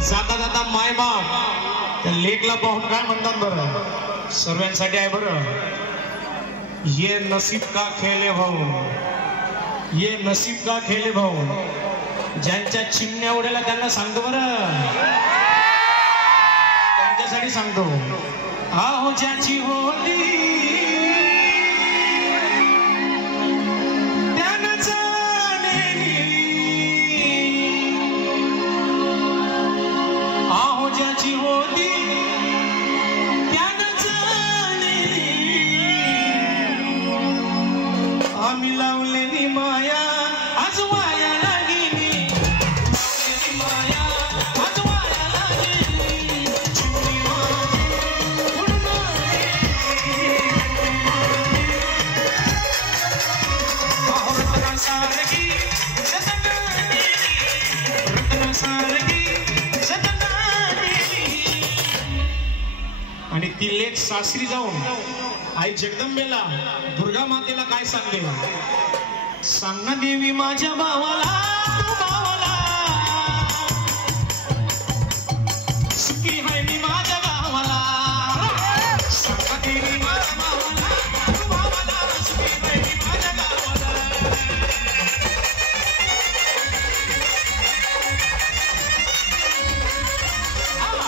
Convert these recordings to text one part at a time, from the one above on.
जाता जाता माय बाप त्या लेकला पाहून काय म्हणतात बरं, सर्वांसाठी आहे बरं, ये नसीब का खेले भाऊ, ये नसीब का खेले भाऊ. ज्यांच्या चिमण्या उडाल्या त्यांना सांगतो बरं, त्यांच्यासाठी सांगतो. आहो ज्याची होती त्यानं जाणेली, आहो ज्याची होती त्यानं जाणेली, आम्ही लावलेली माया आज वाया लागेली, लावलेली माया आज वाया लागेली. चिमणी माझी उडून आहो रत्नासारखी जतनानेली, रत्नासारखी जतनानेली. आणि ती लेक सासरी जाऊन आई जगदंबेला दुर्गा मातेला काय सांगले, सांग ना देवी माझ्या भावाला, भावाला सुखी हाय मी माझ्या गावाला, सांग ना देवी माझ्या भावाला, भावाला सुखी हाय मी माझ्या गावाला.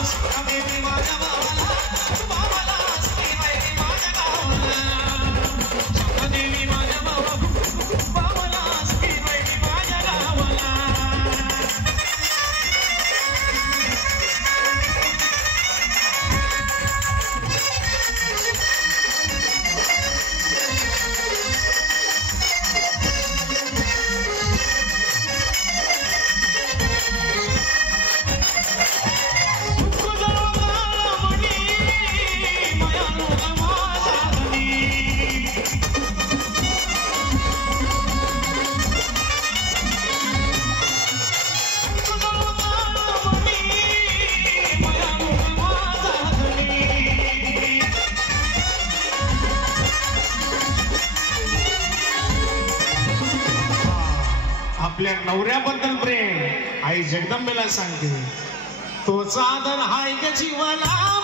सांग ना देवी माझ्या भावाला, भावाला सुखी हाय मी माझ्या गावाला, सांग ना देवी माझ्या भावाला, भावाला सुखी हाय मी माझ्या गावाला. आपल्या नवऱ्याबद्दल प्रेम आई जगदंबेला सांगते, तोच आदर हाय ग जीवाला.